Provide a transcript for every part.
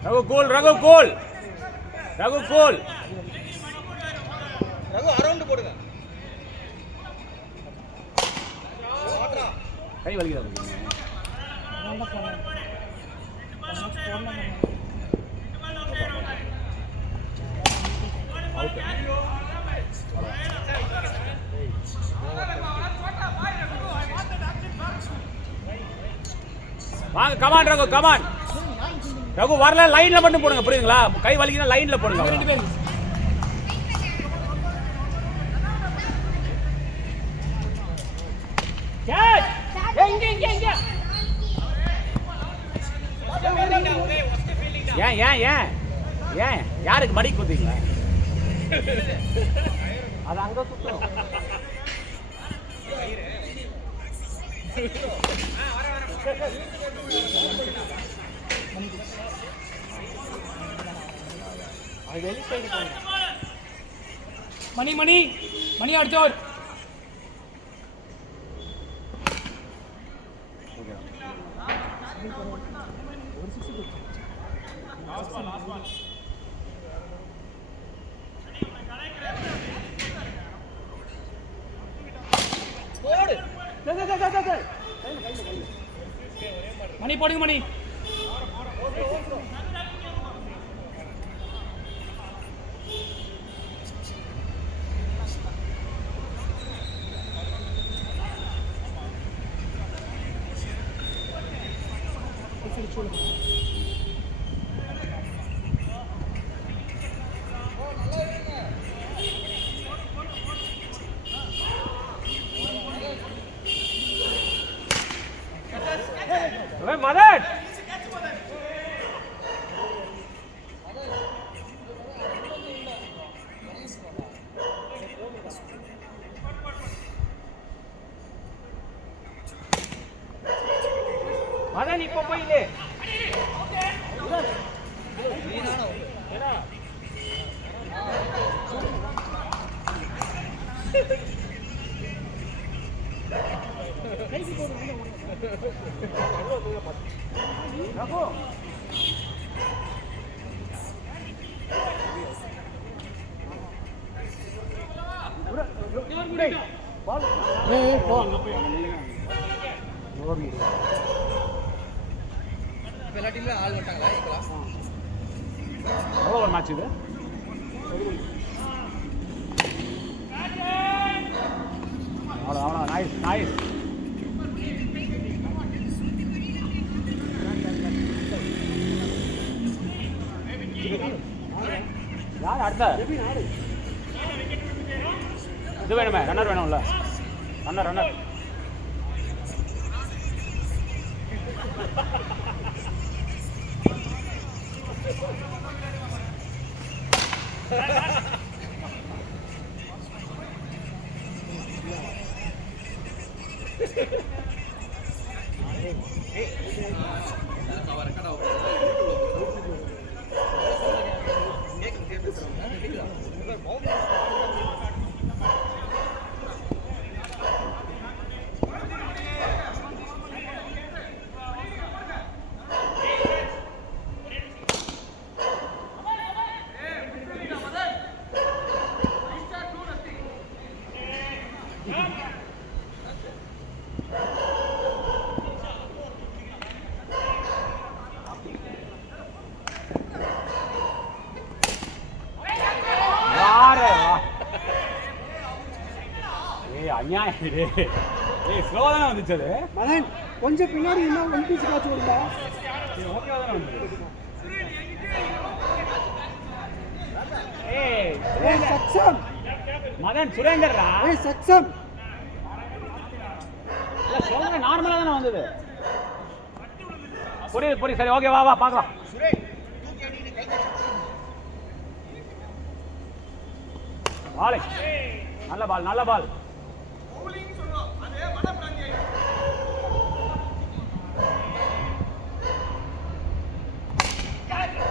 Ragu cool, Ragu cool, Ragu cool. Ragu around போடுங்க. கை வலிக்குதா? வாங்க கமான் ரகு கமான் ரகு வரல லைன்ல மட்டும் போடுங்க புரியுதுங்களா கை வலிக்குனா லைன்ல போடுங்க ரெண்டு பேரும் கேட்ச் எங்க எங்க எங்க ஏன் ஏன் ஏன் ஏன் யாருக்கு மடி குடுத்தீங்க அது அங்க சுத்தம் மணி மணி மணி அடிச்சோர் மணி போடுங்க மணி மதன் மதன் இப்ப போயிலே எல்லா டீம்ல ஆள் வந்தாங்களா ஈக்குவலா எவ்வளவு ஒரு மேட்ச் இது அவ்வளோ நைஸ் நைஸ் யார் அடுத்த இது வேணுமே ரன்னர் வேணும்ல ரன்னர் ரன்னர் அநியாயம் ஏய் ஸ்லோவா தான வந்துச்சு அது. மதன் கொஞ்சம் பின்னாடி இன்னும் ஒன் பீஸ் காட்சி விடுங்க. இது ஓகேவா தான வந்துச்சு. ஏய் ஏய் சக்சம். மதன் சுரேந்தர்ரா. ஏய் சக்சம். இல்ல ஸ்லோவா நார்மலா தான வந்தது. புரியுது சரி ஓகே வா வா பார்க்கலாம். பால் நல்ல பால்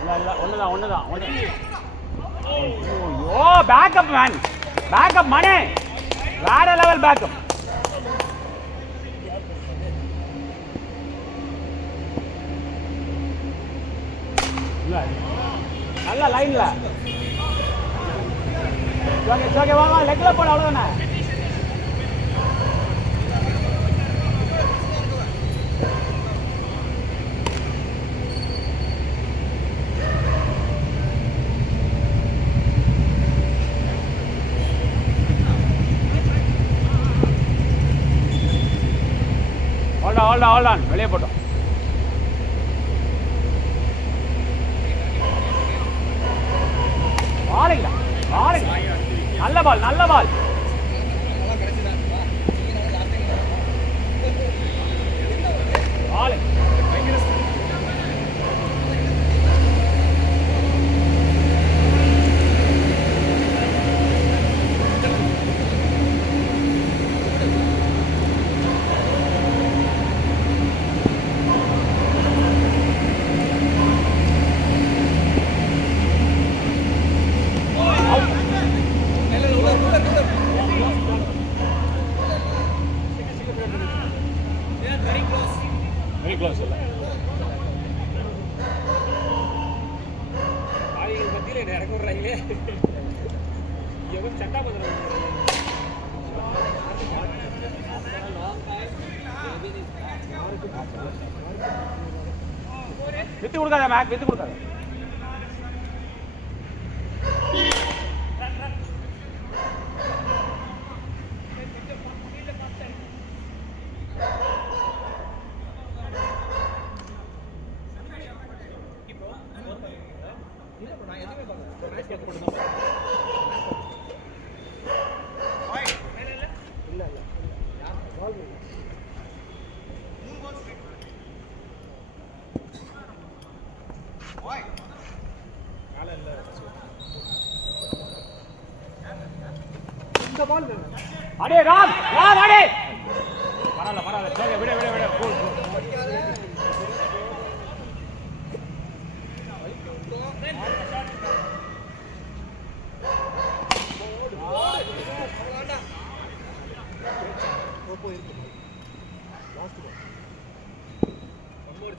இல்ல ஒண்ணுதான் ஐயோ பேக்கப் மேன் பேக்கப் மணி வேற லெவல் பேக்கப். நல்ல லைன்ல வாங்க லெக்ல போட அவ்வளவுதானே. hold on வெளியே போட்டோம். நல்ல பால் வெரி க்ளோஸ். இல்லை மத்தியில் என்ன இறக்க விடுறாங்க எவ்வளோ சட்டா பண்ணுறாங்க. வித்து கொடுக்காத மேக் வித்து கொடுக்காத. இந்த பால் வேணும். அடே ராம் அடே பரவாயில்ல சரி விட கூல்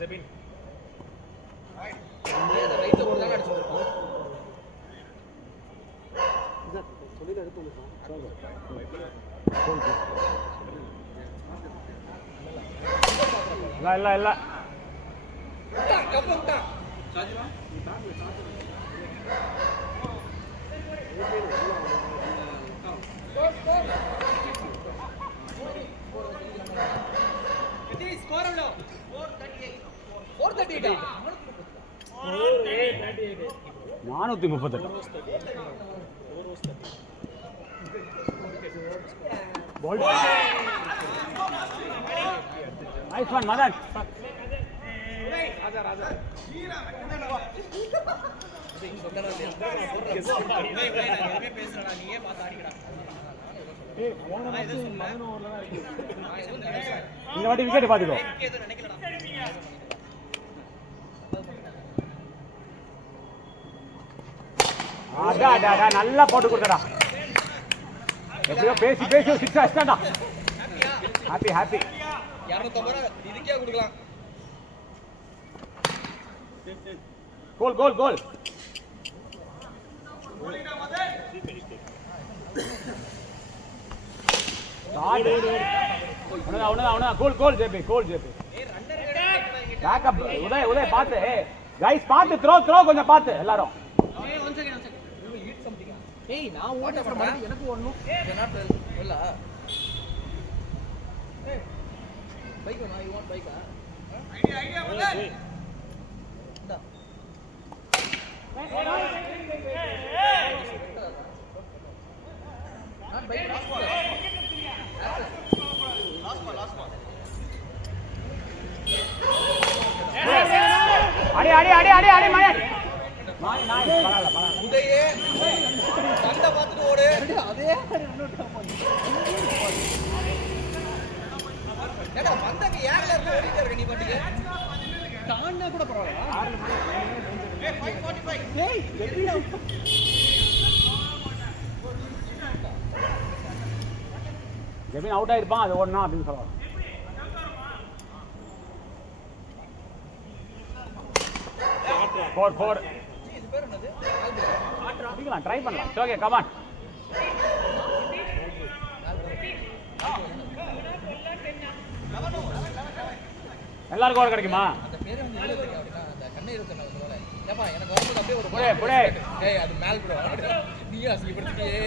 ஜபின் ரைட்ல போட்டு தான் அடிச்சிருக்கோம். இத சொல்லில எடுத்து வந்து இல்ல கப் விட்டா சாஜிவா இது ஸ்கோர் எவ்வளோ 438 438 Ball. Nice one, Madan. ராஜா பேசுறா நீயே பார்த்து ஆடிக்கடா. இந்த வாட்டி விக்கெட் பாத்துக்கோ. அடா நல்லா போட்டு கொடுத்தடா. எப்படியோ பேசி சிக்ஸ் அடிச்சாடா. ஹாப்பி 250 இதுக்கே கொடுக்கலாம். கோல் கோல் ஜேபி பேக்கப் உதய் பாத்து கைஸ் பாத்து த்ரோ கொஞ்சம் பாத்து எல்லாரும். ஏய் நான் ஓட்ட எனக்கு ஒண்ணும் இல்ல அடி அடி அடி அடி அடி மணி நாய் நாய் பரவாயில்ல பரவாயில்ல உதயே கண்ட பார்த்துட்டு ஓடு அதே ஏடா வந்தங்க ஏகல இருந்து ஓடிட்டே இருக்க நீ பாட்டுக்கு தாண்டா கூட பரவாயில்ல. ஏய் 545 டேய் வெற்றியா ஜெபின் அவுட் ஆயிருப்பான் அது ஓடணும் அப்படின்னு சொல்லுவாங்க. ஃபோர் ஃபோர் இது பேர் என்னது அடிக்கலாம் ட்ரை பண்ணலாம். Okay come on. எல்லாருக்கும் ஓட கிடைக்குமா? அந்த பேர் வந்து எழுத தெரியும் அப்படினா அந்த கண்ணை இருக்க நான் சொல்றேன். ஏப்பா எனக்கு வரும்போது அப்படியே ஒரு புடே புடே டேய் அது மேல் ப்ரோ நீ அசிங்கப்படுத்தியே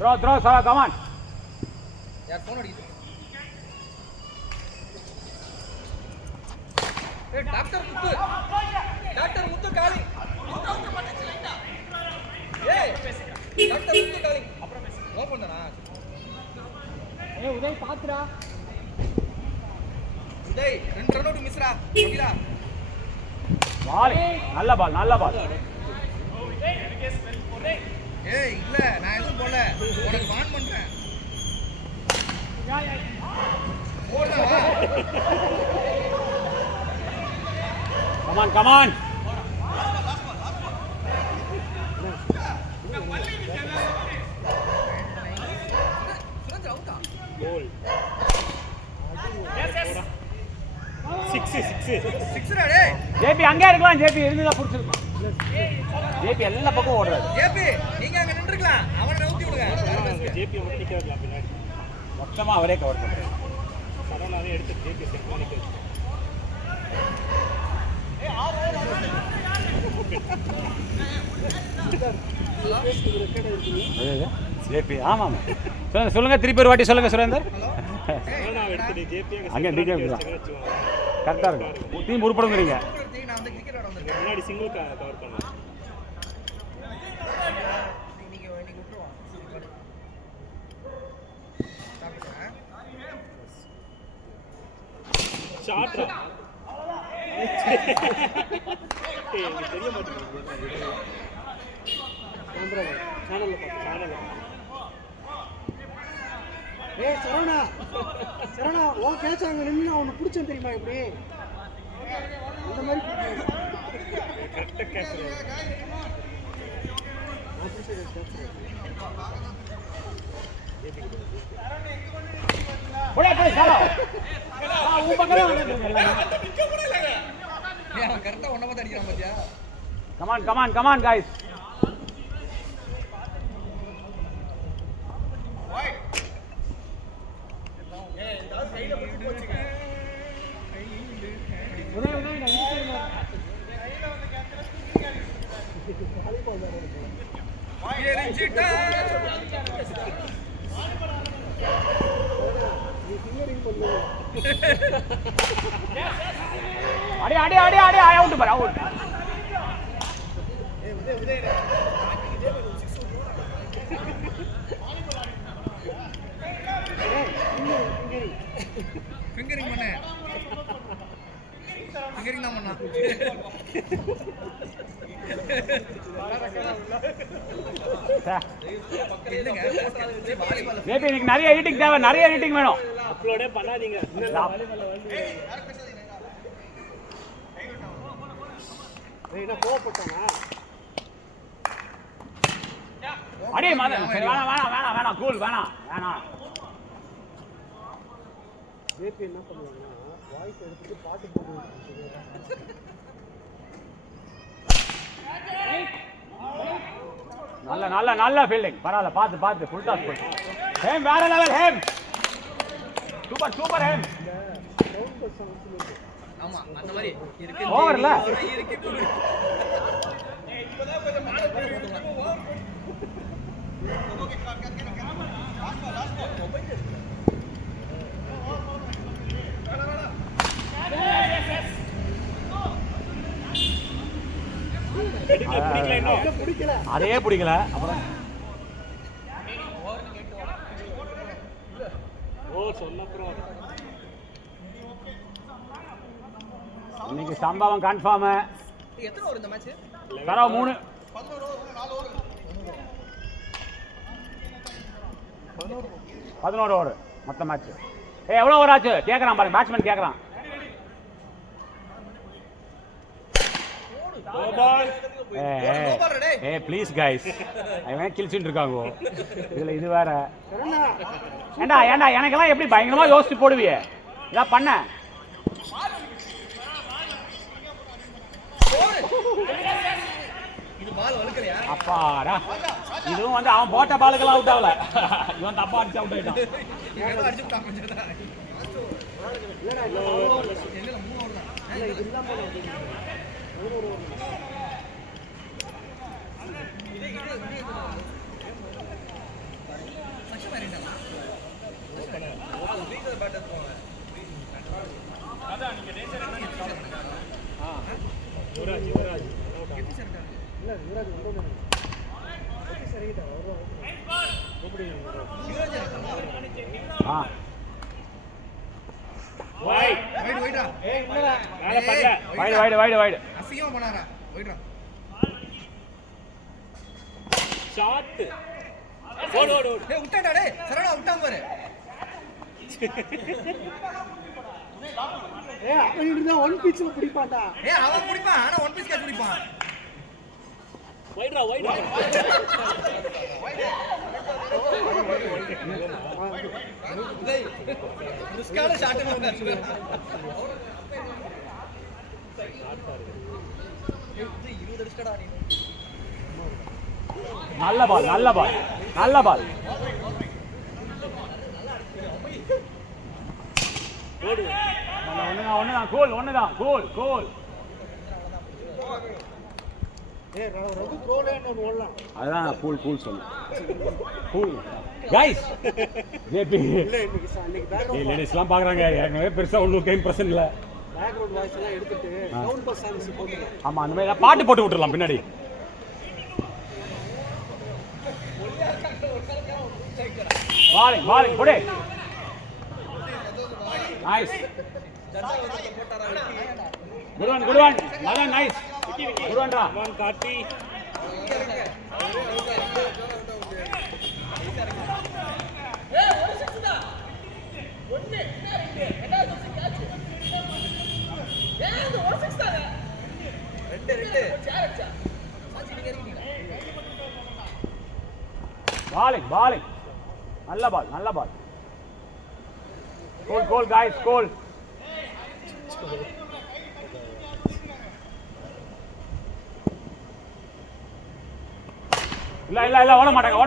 த்ரோ த்ரோ சார் கமான். யார் போன் அடிக்குது ஏய் டாக்டர் முத்து காலிங் ஏய் டாக்டர் முத்து காலிங் அப்புறம் ஓபன் தானா ஏய் உதய் பாத்துடா. உதய் 2 ரன் அவுட் மிஸ்ரா கபிலா பால் நல்ல பால் நல்ல பால். ஏய் இல்ல நான் எதுவும் போல உனக்கு வான் பண்றேன் ஓடுடா வா கமான் கமான். சுரேந்திர அவுட்டா கோல் 6 6 டேய் ஜேபி அங்கே இருக்கலாம். ஜேபி இருந்துதான் புடிச்சிருக்கும். ஜேபி எல்லா பக்கம் ஓடுறாரு. ஜேபி நீங்க அங்க நின்றுக்கலாம் அவனை நவுத்தி விடுங்க ஜேபி மட்டும் நிக்க வைக்கலாம் பின்னாடி மொத்தமா அவரே கவர் பண்றாரு. சடனாவே எடுத்து ஜேபி செட் பண்ணி நிக்க வச்சு ஜேபி ஆமா ஆமா சொல்லுங்க சொல்லுங்க திருப்பி ஒரு வாட்டி சொல்லுங்க சுரேந்தர். நான் எடுத்துட்டு ஜேபி அங்கே டிகே கரெக்டாக இருக்கும். டீம் உருப்படுங்கிறீங்க. நான் வந்து கிரிக்கெட் ஆட வந்திருக்கேன் முன்னாடி சிங்கிள் கவர் பண்ணலாம் நீங்க இன்னைக்கு விட்டுருவான் ஷாட் எனக்கு தெரிய மாட்டேங்குது சேனல்ல பாத்து. சேனல் ஏய் சரவணா சரவணா ஓ கேட்ச் அங்க நின்னு அவனை புடிச்சேன் தெரியுமா இப்படி அந்த மாதிரி கரெக்டாக கேட்குறேன் போடா போய் சாலோ. உன் பக்கம் தான் வந்துருங்க எல்லாமே. அவன் கரெக்டா ஒன்ன பார்த்து அடிக்கிறான் பாத்தியா come on come on come on guys. Uday Uday நான் இங்க எரிஞ்சிட்டா நீ ஃபிங்கரிங் பண்ணு. அடி அடி அடி அடி அவுட் பாரு அவுட். ஏய் உதய் உதய் இதே ஒரு 6 ஏய் ஃபிங்கரிங் ஃபிங்கரிங் பண்ணு ஃபிங்கரிங் தான் பண்ணா இல்லங்க வாலிபால் ஜேபி இன்னைக்கு நிறைய எடிட்டிங் தேவை. நிறைய எடிட்டிங் வேணும். அப்லோடே பண்ணாதீங்க ஏய் நான் கோவப்பட்டானா அடி மதன் சரி வேணாம் வேணாம் வேணாம் வேணாம் கூல் வேணாம் வேணாம். ஜேபி என்ன பண்ணுவாங்கன்னா வாய்ஸ் எடுத்துட்டு பாட்டு போடுவாங்க. நல்ல நல்ல நல்ல ஃபீல்டிங். பரவாயில்ல பார்த்து பார்த்து ஃபுல் டாஸ் போய். ஹேம் வேற level ham. Super super ham. Sound sound ஆமா அந்த மாதிரி இருக்கு ஓவர்ல இருக்கு குடு இப்போதான் கொஞ்சம் மாட போயிருக்கு பிடிக்கல. அதே பிடிக்கல. அப்புறம் இன்னைக்கு சம்பவம் கன்ஃபார்ம். எத்தனை ஓவர் இந்த மேட்ச்? தரா 3. 11 ஓவர் மொத்த மேட்ச். எவ்வளோ ஓவர் ஆச்சு கேட்குறான் பாருங்க, பேட்ஸ்மேன் கேட்குறான். ப்ளீஸ் கைஸ், அவன் கிழிச்சுட்டு இருக்காங்க இதில். இது வேற. ஏண்டா எனக்கெல்லாம் எப்படி பயங்கரமாக யோசிச்சு போடுவியே இதான் பண்ண. இது பால் வழுக்கலையா? அப்பாடா, இதுவும் வந்து அவன் போட்ட பாலுக்கெல்லாம் அவுட் ஆகல, இவன் தப்பா அடிச்சு அவுட் ஆயிட்டான். அடிச்சு விட்டான். அசிங்கமா பண்ணாரா? போயிடுறா. ஷாட். ஓடு. டேய் விட்டாடா டேய். சரவணா விட்டான் பாரு. அவன் இருந்தா ஒன் பீச்ல பிடிப்பான்டா. அவன் பிடிப்பான், ஆனா ஒன் பீஸ் கேட்ச் பிடிப்பான். வைடா. டேய் முஸ்கால ஷாட் பண்ணாரு. நல்ல பால். ஒண்ணுதான் கூல். ரகு ப்ரோலேன்னு ஒன்று ஓடலாம். அதுதான் கூல் சொன்னேன். Cool guys. லேடிஸ்லாம் பார்க்குறாங்க, ஏற்கனவே பெருசாக ஒன்றும் கேம் பிரச்சனை இல்லை. பேக்ரவுண்ட் வாய்ஸ் எல்லாம் எடுத்துட்டு சவுண்ட் பஸ் சாங்ஸ் போட்டுக்கலாம். ஆமாம், அந்த மாதிரி பாட்டு போட்டு விட்டுறலாம் பின்னாடி. பாலிங் போடு. Nice. Good one. Madan nice. Good ஒன்டா. கார்த்தி. பாலிங். நல்ல பால். கோல் guys, கோல். இல்ல ஓட மாட்டாங்க.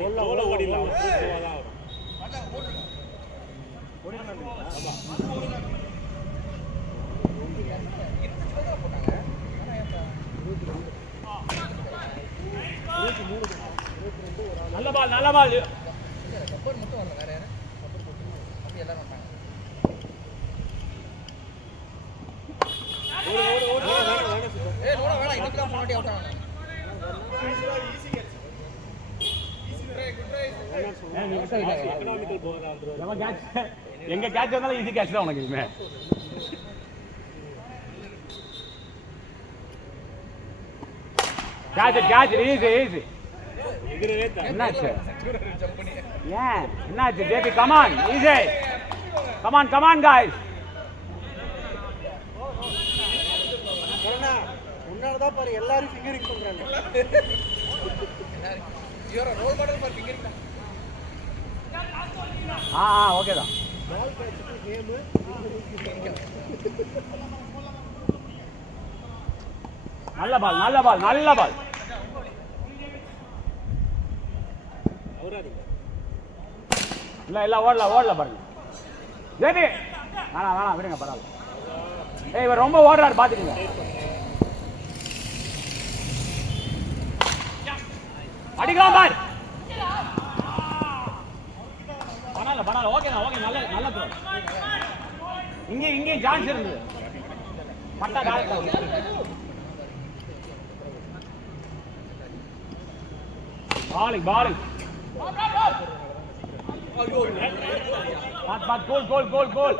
கோல ஓடிடலாம். நல்ல பால். சப்போர்ட் மட்டும் வரல, வேற யாரு சப்போர்ட் போட்டு அப்படி எல்லாரும் வந்தாங்க. நோடா வேணாம், இதுக்குலாம் முன்னாடி அவுட் ஆகணும். எங்க கேட்ச் வந்தாலும் ஈஸி கேட்ச் தான் உனக்கு. இதுமே கேட்ச் ஈஸி. என்னாச்சு JP? Come on easy. Come on guys. உன்னாலதான் பாரு எல்லாரும் ஃபிங்கரிங் பண்றாங்க. Your role model for fingering. Okay தான். பால் கேட்ச்க்கு கேம் நல்ல பால். இல்ல ஓடல பாருங்க. ஜேபி வேணாம் விடுங்க, பரவாயில்ல. இவர் ரொம்ப ஓடுறாரு, பாத்துக்கங்க. அடிக்கலாம் பார். பண்ணல. ஓகே நல்ல த்ரோ. இங்கே சான்ஸ் இருந்தது. மட்டா கால் பாலிங் பாலிங் பாத் கோல் கோல் கோல் கோல்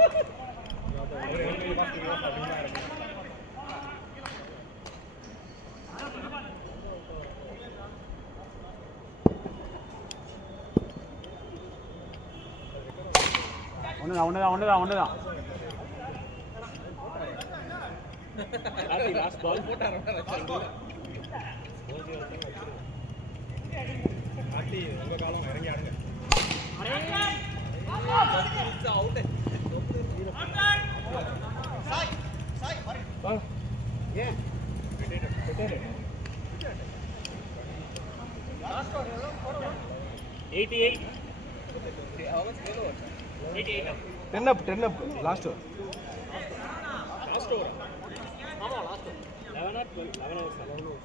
ஒண்ணுதான் லாஸ்ட் பால் ஆட்டி உங்க காலம் இறங்கி ஆடுங்க ஏன் 10 up last over ஆமா லாஸ்ட் 11 or 12 11 hours 11 hours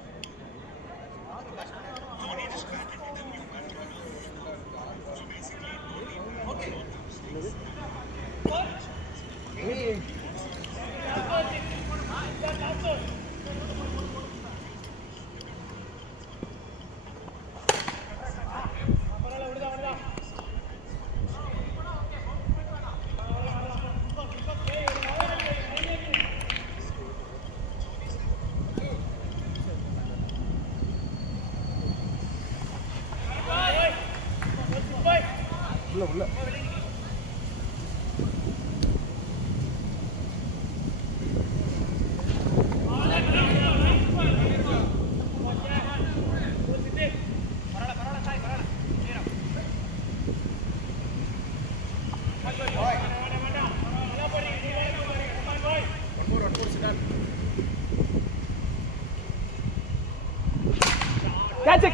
உள்ள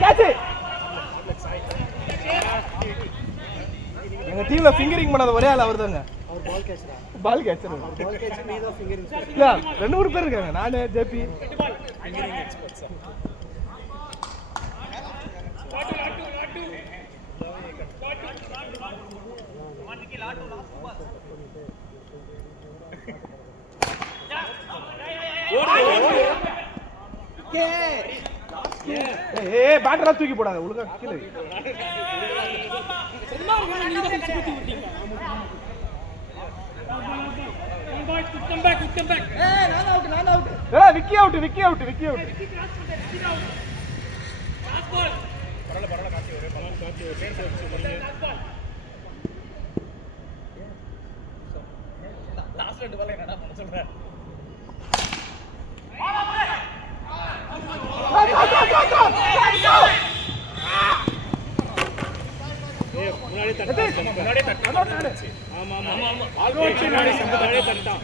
கேட்ச் எங்க டீம்ல ஃபிங்கரிங் பண்ணாத ஒரே ஆள் அவர்தாங்க. அவர் பால் கேட்சரா? பால் கேட்சர். பால் கேட்சர் நீ தான் ஃபிங்கரிங். இல்ல 2-3 பேர் இருக்காங்க. நானு ஜேபி ஃபிங்கரிங் எக்ஸ்பர்ட்ஸ். ஏய் பேட்டரா தூக்கி போடாத ஒழுங்கா கீழ வை. விக்கி அவுட் லாஸ்ட் 2 பால் என்னடா பண்ண சொல்ற முன்னாடி தட்டு. ஆமா பால் ரோட்ல முன்னாடி சம்பதாலே தட்டான்.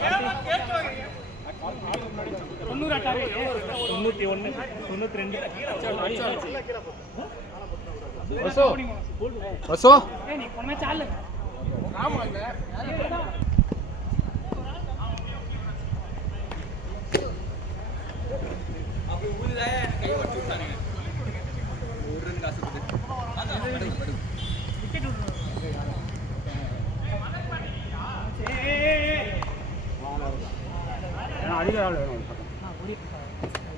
90 அட்டாவே 91 92 வசோ ஏய் நீ போன மேட்ச் ஆடல ஆமா இல்ல அப்படி ஊதுதே கை வச்சு விட்டானே ஊருங்க காசுது அதான் விக்கெட் விடுறோம் ஏன்னா அடிக்க ஆள் வேணும்.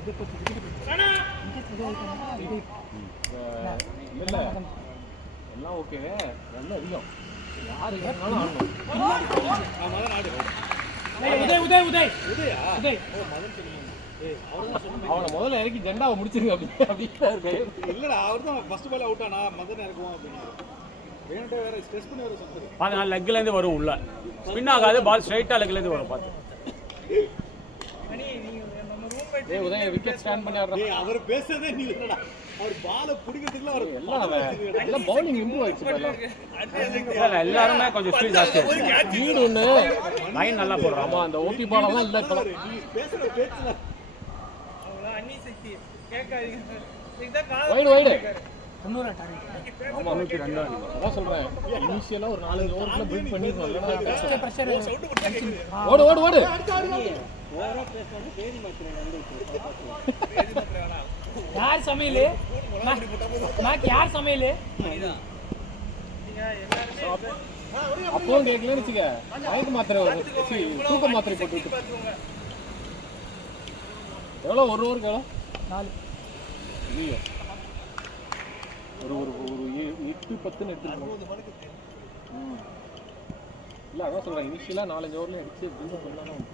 இது போச்சு இல்ல எல்லாம் ஓகே நல்ல அதிகம் யாரு ஏறனாலும் ஆடணும். ஆமா நாடு உதய் உதயா உதய் ஓ மதன் தெரியும். அவனை முதல்ல இறக்கி ஜெண்டாவை முடிச்சிருங்க அப்படி இல்லடா அவர் தான் ஃபர்ஸ்ட் பால் அவுட் ஆனா மதன் இறக்குவோம் அப்படின்னு வேணுட்டே வேற ஸ்ட்ரெஸ் பண்ணி வேற சொல்றாரு. பாத்து நான் லெக்ல இருந்து வரும் உள்ள ஸ்பின் ஆகாது பால் ஸ்ட்ரைட்டா லெக்ல இருந்து வரும் பாத்து. டேய் உதய விக்கெட் ஸ்டாண்ட் பண்ணி ஆடுறான். டேய் அவர் பேசுறதே நீ இல்லடா. அவர் பால் புடிக்கிறதுக்குள்ள அவர் எல்லாம் பவுலிங் இம்ப்ரூவ் ஆயிடுச்சு எல்லாம். இல்ல எல்லாரும் கொஞ்சம் ஸ்பீட் ஜாஸ்தி ஆச்சு. ஸ்பீடு ஒண்ணு லைன் நல்லா போடுறான். ஆமா அந்த ஓபி பாலெல்லாம் இல்ல இப்ப நீ பேசுற பேச்சுல வைடு 90 அட்டாவே ஆமா 92 அதான் சொல்றேன் இனிஷியலா ஒரு 4 ஓவர்ல பில்ட் பண்ணிருக்கோம் இல்லனா பிரஷர் ஓடு ஓவரா பேசுறது பேதி மாத்திரேன் யார் சமையல் நான் யார் சமையல் அப்பவும் கேட்கலன்னு வச்சுக்க மயக்க மாத்திரை தூக்க மாத்திரை போட்டு எவ்வளோ ஒரு ஓவருக்கு எவ்வளோ 4 இல்லையோ ஒரு ஒரு ஒரு 8-10 எடுத்துருக்கோம். இல்லை அதான் சொல்கிறேன், இனிஷியலாக 4-5 ஓவரில் அடிச்சு பில்டப் பண்ணாலும்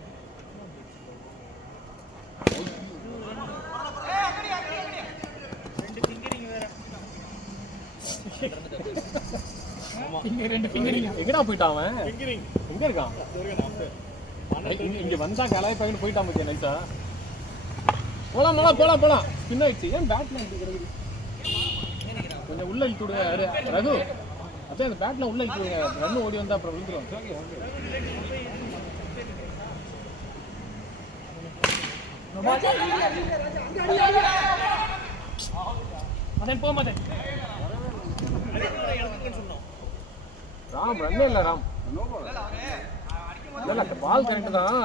ரெண்டு ஃபிங்கரிங் எங்கடா போயிட்டான் அவன்? எங்கே இருக்கான்? இங்கே வந்தா கலாய் பையன் போயிட்டான் பத்தியா நைஸா. போலாம் போலாம் போலாம் போலாம். ஸ்பின் ஆயிடுச்சு. ஏன் பேட்ல இப்படி கிடக்குது? கொஞ்சம் உள்ள இழுத்து விடுங்க ரகு. அப்படியே அந்த பேட்ல உள்ள இழுத்து விடுங்க. ரன் ஓடி வந்தா அப்புறம் விழுந்துரும். மதன் போ மதன். ராம் ரன்னே இல்லை ராம். இல்லை பால் கரெக்டு தான்.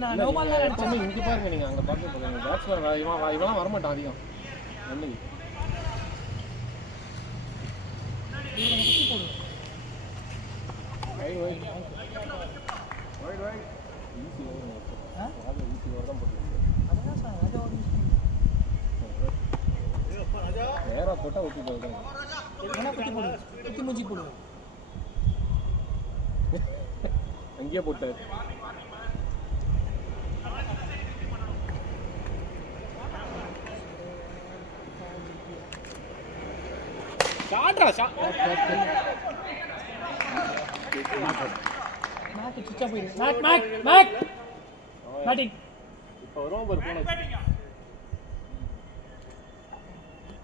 நான் நோ பால் தான் அடிச்சேன். இங்கே பாருங்க நீங்கள் அங்கே பார்க்க போகிறீங்க. பேட்ஸ்மேன் இவெல்லாம் வரமாட்டான் அதிகம். ரன்னுக்கு குத்தி போடு. Right right right right easy over. Easy over தான் போட்டுருக்கு. அதான் சார் ராஜா ஓடி நேராக போட்டால் ஊற்றி போகுது. என்ன குத்தி போடு. குத்தி மூஞ்சி போடு. அங்கேயே போட்டு ஷாட்ரா ஷாட். மேக் சுச்சா போயிடு. Make make make batting. இப்போ வருவோம் பாரு போன.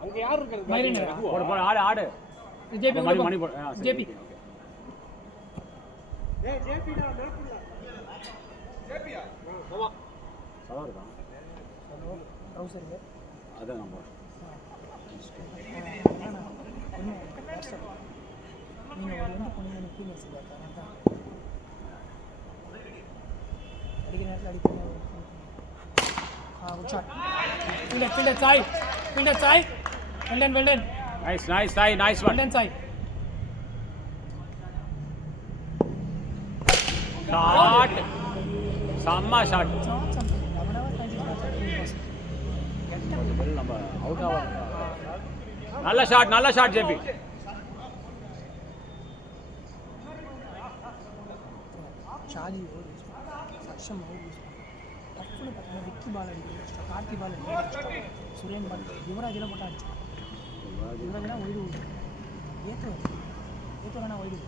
அங்க யார் இருக்காங்க? மைரன் போடு போடு ஆடு ஆடு. ஜேபி மணி மணி போடு. ஜேபி ஏய் ஜேபிடா மேப்புடா. ஜேபியா? ஆமா சவா இருக்கான். ட்ரவுசர் அதான் நம்ம நீங்கள் ஒரு வந்து பொண்ணு நிற்க மெசேஜ் அதான் அடிக்கிற நேரத்தில் அடிப்பீங்க. Good shot. Fielder Sai. Fielder Sai. Well done well done nice nice Sai nice one. Well done Sai. Shot செம்ம ஷாட். நம்ம அவுட் ஆவா. நல்ல shot JP. Shaji over use பண்ணி சக்ஷம் ஓவர் யூஸ் பண்ணி டப்புன்னு பார்த்தீங்கன்னா விக்கி பால் அடிக்கிறது, கார்த்தி பால் அடிக்கிறது, சுரேன் பால், யுவராஜெலாம் போட்டால் அடிச்சு. யுவராஜ்னா ஒய்டு ஏற்று வேணா ஒய்டு.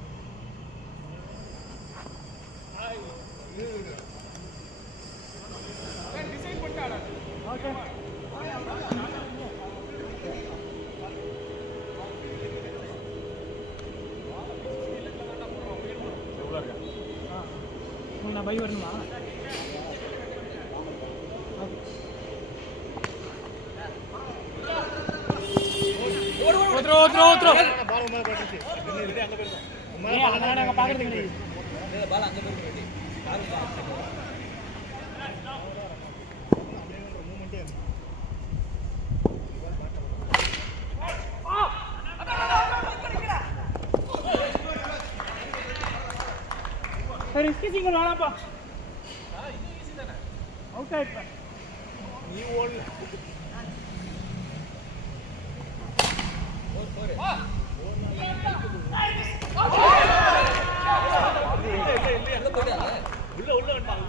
உங்களுக்கு நான் பை வரணுமா? அதெல்லாம் நாங்கள் பார்க்கறது கிடையாது. பால் அங்கே போயிருக்கு. ரிஸ்கி சிங்கிள் வேணாப்பா. அவுட் ஆயிடுப்பா. நீ ஓடல. உள்ள வந்தாங்க.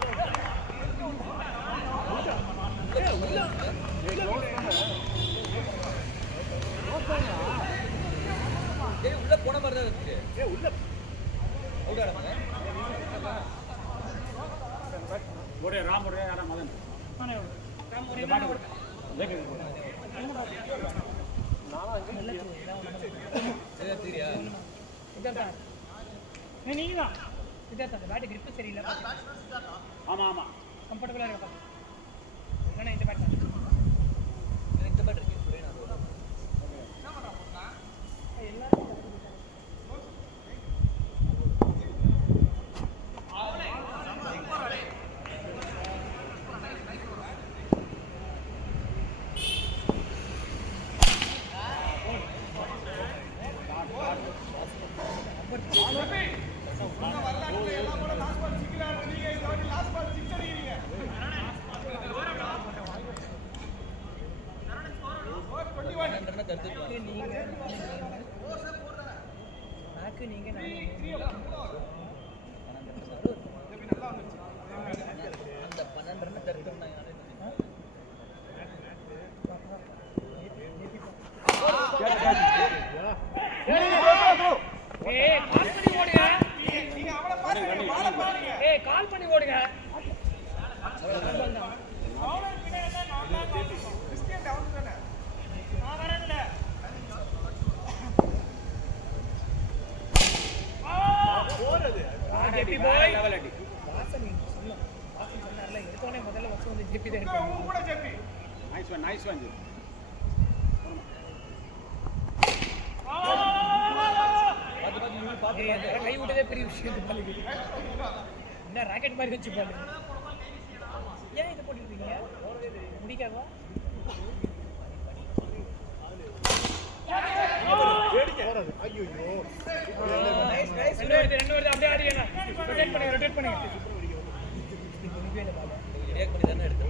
உள்ள போன மாதிரி தான் இருந்துச்சு. உள்ள அவுட் ஆடாம ஒரே ராம் ஒரே யாரா மதன். நானே எவ்வளோ ராம் ஒரே பாட்டு போடு. ஜேபி போடு. சரியா தெரியா? இதான் நீங்கள் தான் இதான் பேட்டு கிரிப்பு சரியில்லை. ஆமா ஆமா கம்ஃபர்டபுளாக இருக்கப்பா. இல்லைன்னா இந்த பேட் தான். இந்த பேட் இருக்கு. ரன் தடுத்துக்கலாம். நாக்கு நீங்க அந்த 12 ரன் தடுத்துனா கால் பண்ணி ஓடுங்க. முதல்ல வச்சு வந்து ஜெபி தான் நைஸ் ஒன் கை விட்டதே பெரிய விஷயம். என்ன ராக்கெட் மாதிரி வச்சு பாரு. ஏன் இதை போட்டுருக்கீங்க? முடிக்காதா? ரெண்டு வருது அப்படியே ஆடிங்க. ரொட்டேட் பண்ணுங்க. ரியாக்ட் பண்ணி தானே எடுத்து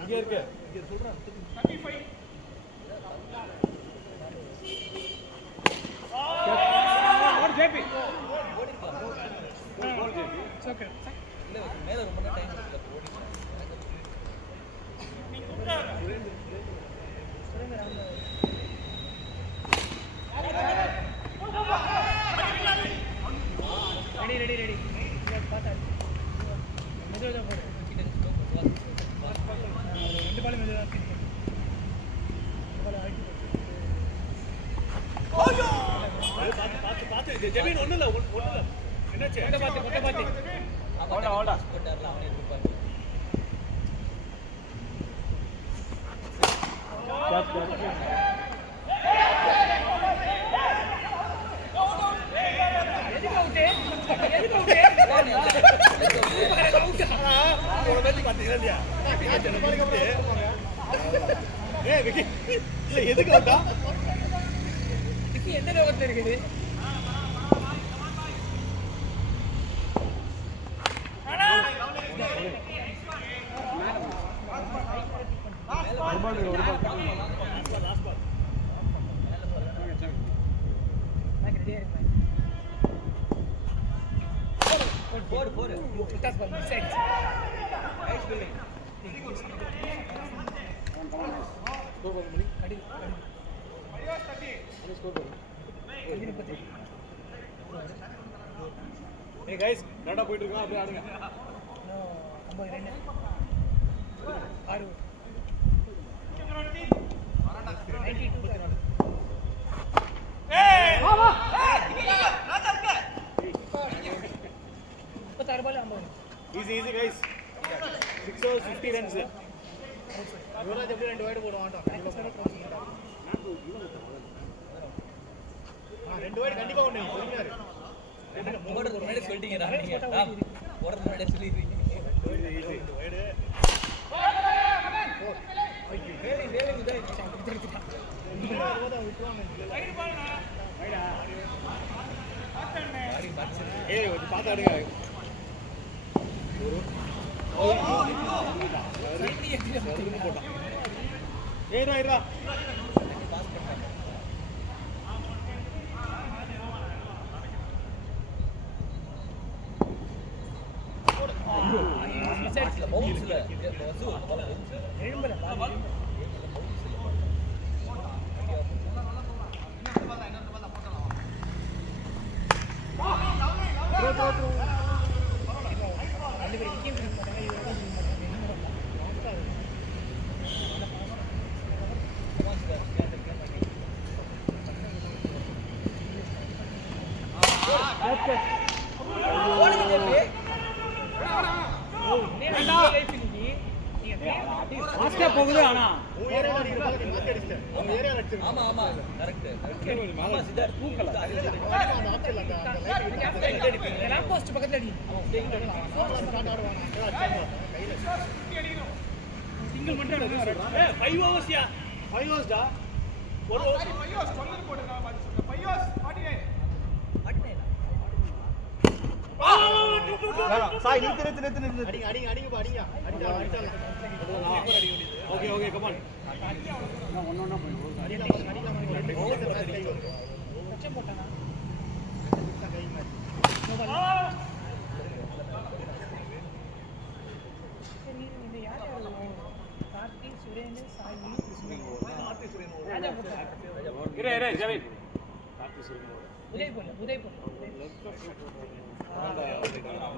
இங்கே இருக்கு. மேல ரொம்ப டைம் எடுக்கல ரெடி பார்த்தா மெதுவாக போடு. ரெண்டு பாலும் மெதுவாக பார்த்து ஜெபீன் ஒண்ணு இல்ல என்னாச்சு? பார்த்து அவனே எதிர்பார்த்து எதுக்கு வந்தா எந்த லோகத்தில் இருக்குது? போடு Hey guys, டாடா போயிட்டு இருக்கோம், அப்படியே ஆடுங்க. 52 6 Easy guys. 6 overs 50 runs. Yuvraj எப்படி 2 வைடு போடுவான்? 2 வைடு கண்டிப்பா ஒண்ணு பொறுமையா இரு. போடுறது முன்னாடி சொல்லிட்டீங்கடா நீங்க. போடுறது முன்னாடி சொல்லிடுறீங்க. Easy wide. ஏய் ஒரு பாத்து ஆடுங்க. ஏறா பவுன்ஸ்ல ஃபாஸ்டா போகுது ஆனா உன் ஏரியால அடிக்கிற பால் நீ மாத்தி அடிச்சிட்ட. உன் ஏரியால அடிச்சிருக்க. ஆமா ஆமா கரெக்ட் ஆமா சித்தார்த் தூக்கல அந்த ஆப்ஷன்ல அந்த லைட் லாம்ப் போஸ்ட் பக்கத்துல அடி சிங்கிள் மட்டும் அடிச்சு 5 ஓவர்ஸ்யா 5 ஓவர்ஸ்டா ஒரு சாய் நிறுத்து அடிங்க அடிங்க அடிங்க ஓகே ஓகே கம் ஆன் ஒன்னொன்னா போய் கச்சம் போட்டானா நீ இந்த யார் கார்த்தி சுரேன் சாய் ராஜா போட்டான் இரு ஜெவின் உதய்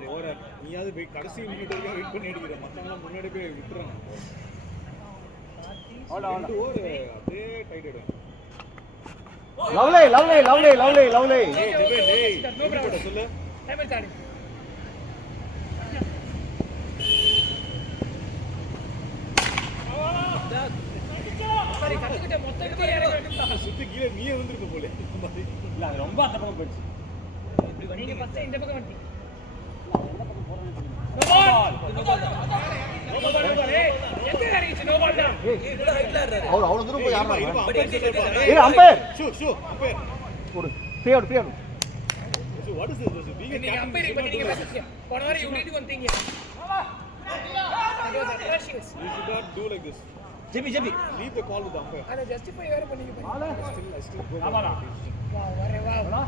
போல நீயாவது போய் கடைசி மினிட் வரைக்கும் வெயிட் பண்ணி அடிக்கிற மற்றவங்களாம் முன்னாடி போய் விட்டுறாங்க ரெண்டு ஓவர் அப்படியே டைட் ஆயிடும் லவ்லி ஏய் ஜெபேல் ஏய் எப்படி போட்ட சொல்லு டைமர் தாடி சரி கத்துக்கிட்ட மொத்தத்துக்கு ஏறி சுத்தி கீழே நீயே வந்திருக்க போல இல்ல அது ரொம்ப அந்த பக்கம் போயிடுச்சு நீங்க ஃபர்ஸ்ட் இந்த பக்கம் வந்துட்டீங்க அவ்வளவு தூரம் போய் யாரா ஏய் அம்பையர் ஷூ அம்பையர் போடு free out what is this being a நீங்க அம்பையர் பத்தி நீங்க பேசுறீங்க போன வாரம் you need one thing it was atrocious you should not do like this JP leave the call with the umpire அத ஜஸ்டிஃபை வேற பண்ணீங்க still go ஆமாடா வா வரே வா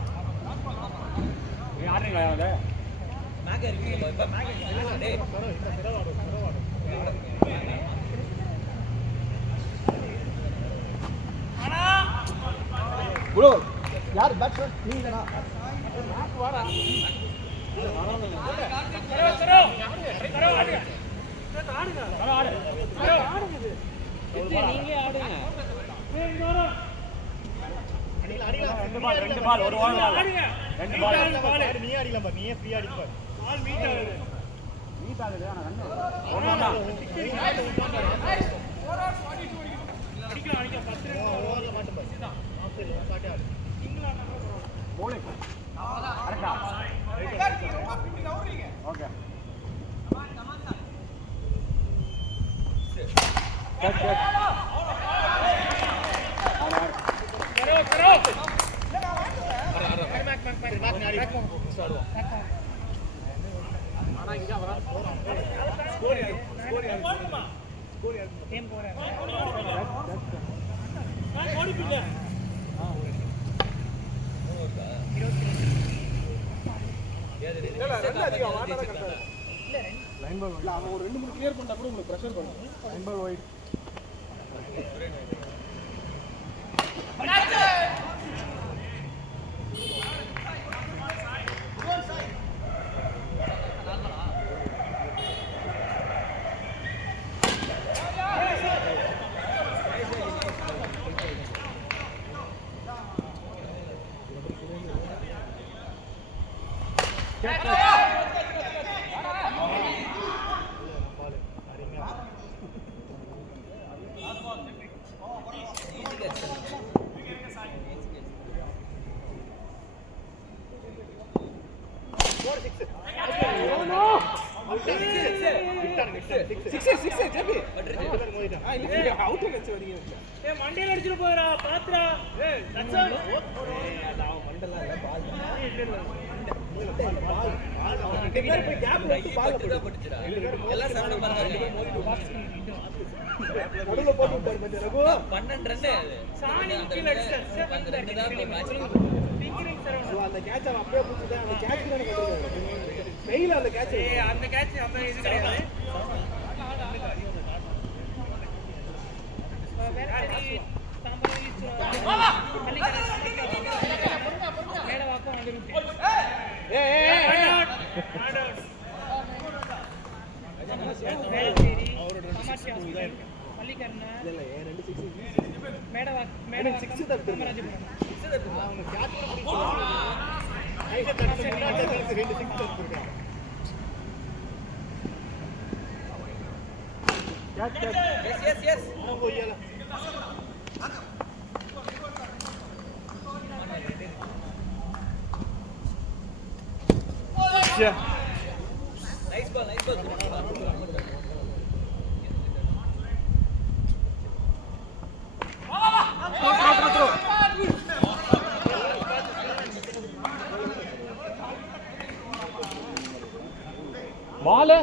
நீ ஆடுறீங்களா அது மேக இருக்கீங்க இப்ப மேக டேய் ப்ரோ யார் பேட்ஸ்மேன் நீங்கடா ரெண்டு பால் ஒரு ஓவர் ரெண்டு பால் நீ அடிக்கலாம் பா நீயே ஃப்ரீ அடிப்பா பால் மீட் ஆகுது மீட் ஆகுது ஆனா ரன் ஒண்ணா ஓவர்ல மாட்ட பா ஆப்ஷன் காட்டே ஆடு bowling கரெக்ட்டா ஓகே கட் லைன் பால் இல்ல அவன் ஒரு 2-3 கிளியர் பண்ணா கூட உங்களுக்கு பிரஷர் பண்ணும் லைன் பால் வைட் மண்டையில அடிச்சிட்டு போறா பாத்ரா எல்லாம் சரவண பாருங்க 12 ரன் சாணி கீழ அடிச்சார் அந்த ரெண்டு தான் மேட்ச் பிங்கிரிங் சரவணா அந்த கேட்ச் அவன் அப்படியே புடிச்சதே அந்த கேட்ச் தான கட்டுறாரு வெயில அந்த கேட்ச் அந்த கேட்ச் அந்த இது கிடையாது வேற சரி தாமரை மேல வாக்கம் வந்துருக்கு வேற சரி சமாசியா மல்லிகர்ணா இல்ல ரெண்டு 6 மேட வாக்கம் 6 தான் காமராஜபுரம் 6 தான் அவங்க கேட்ச் ஐசா கட்ஸ் ரெண்டு 6 எடுத்துட்டாங்க எஸ் எஸ் நைஸ் பால் பால்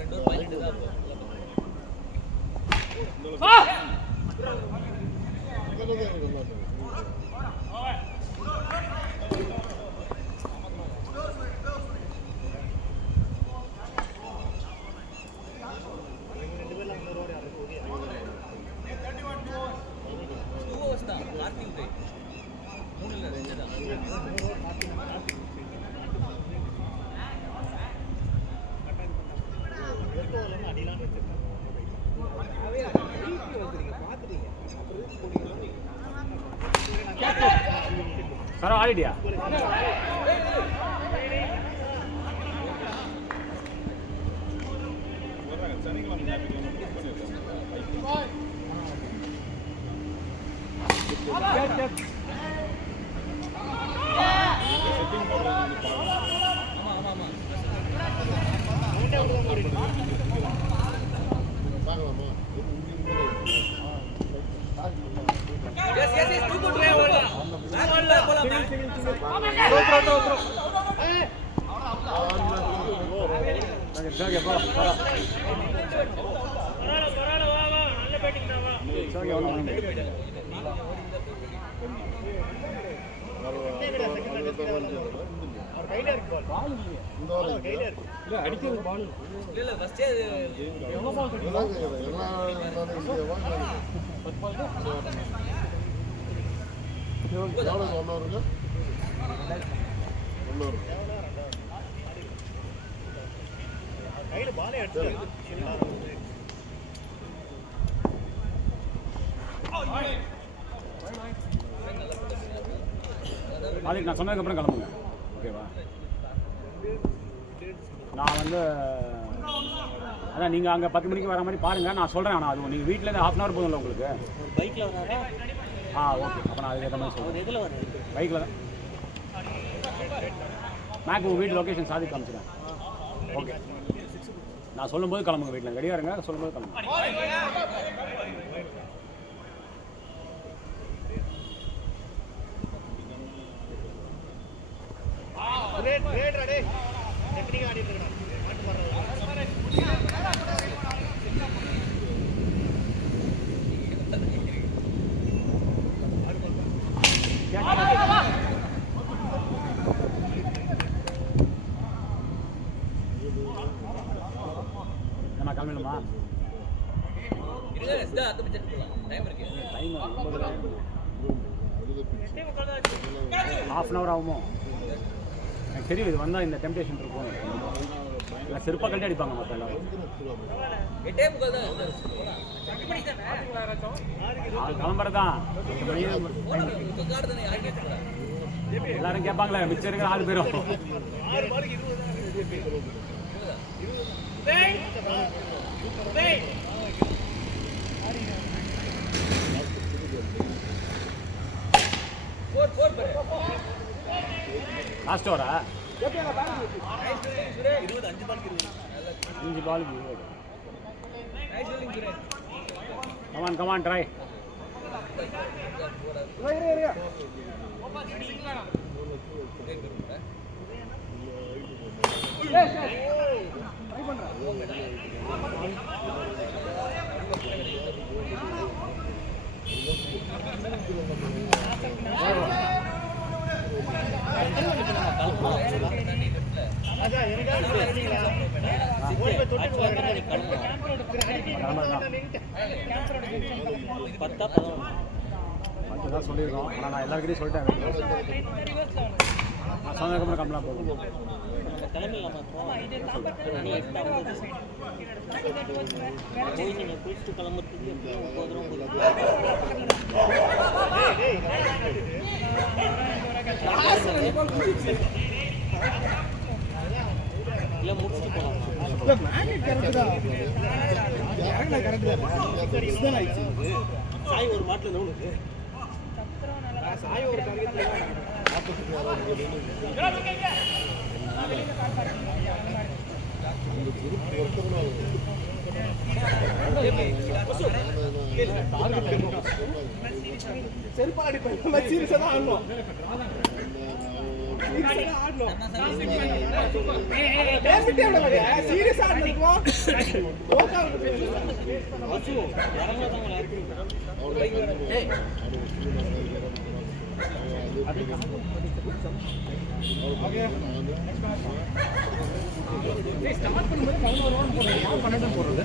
ரெண்டு பாயிண்ட் தான் சார் ஆடிட்டியா? அடிக்கிறது பால் இல்ல ஃபர்ஸ்ட் எவ்வளோ பால் கையில பாலே எடுத்து அதுக்கு நான் சொன்னதுக்கப்புறம் கிளம்புங்க, ஓகேவா? நான் வந்து அதான் நீங்கள் அங்கே 10 மணிக்கு வர மாதிரி பாருங்கள், நான் சொல்கிறேன். ஆனால் அது நீங்கள் வீட்டிலேருந்து ½ hour போதும்ல உங்களுக்கு? பைக்கில் வராரா? ஓகே. அப்போ நான் அதுக்கேற்ற மாதிரி சொல்கிறேன். எதில் வராரு? பைக்கில் தான். மேக் உங்கள் வீட்டு லொக்கேஷன் சாதி காமிச்சிடுறேன். ஓகே, நான் சொல்லும்போது கிளம்புங்க. வீட்டில் ரெடியாக இருங்க, சொல்லும்போது கிளம்புங்க. நம்ம கிளம்பிடலாமா? டைம் இருக்கு. டைம் ½ hour ஆகுமோ? எனக்கு தெரியும் இது வந்தால் இந்த டெம்டேஷன் இருக்கும். இல்லை செருப்பாக கட்டி அடிப்பாங்க மற்ற எல்லாரும். 8:45 தான். 8 மணிக்கு தானே கிளம்புறதான். எல்லாரும் கேட்பாங்களே, மிச்சம் இருக்கிற 6 பேரும். லாஸ்ட் ஓவரா? 5 பாலுக்கு 20. Come on try. அதுதான் சொல்லியிருக்கோம். ஆனால் நான் எல்லாருக்கிட்டையும் சொல்லிட்டேன். நான் சொன்னதுக்கப்புறம் கம்பெலாம் போதும். கிளம்பிடலாமா? போய் நீங்கள் குளிச்சுட்டு கிளம்புறதுக்கு எப்படியும் 30 ரூபா இல்ல மேக்னெட் கரெக்ட் தான் இறங்கினா கரெக்ட் தான் இதுதான் ஆயிடுச்சு இது. சாய் ஒரு மாட்டில் நோனுக்கு சாய் ஒரு காரியத்தில் செருப்பாடி போய் சீரியஸாக தான் ஆடணும். சீரியஸா ஆடணும். ஸ்டார்ட் பண்ணும்போது 11 ரவுண்ட் போடுறது, 12 போடுறது.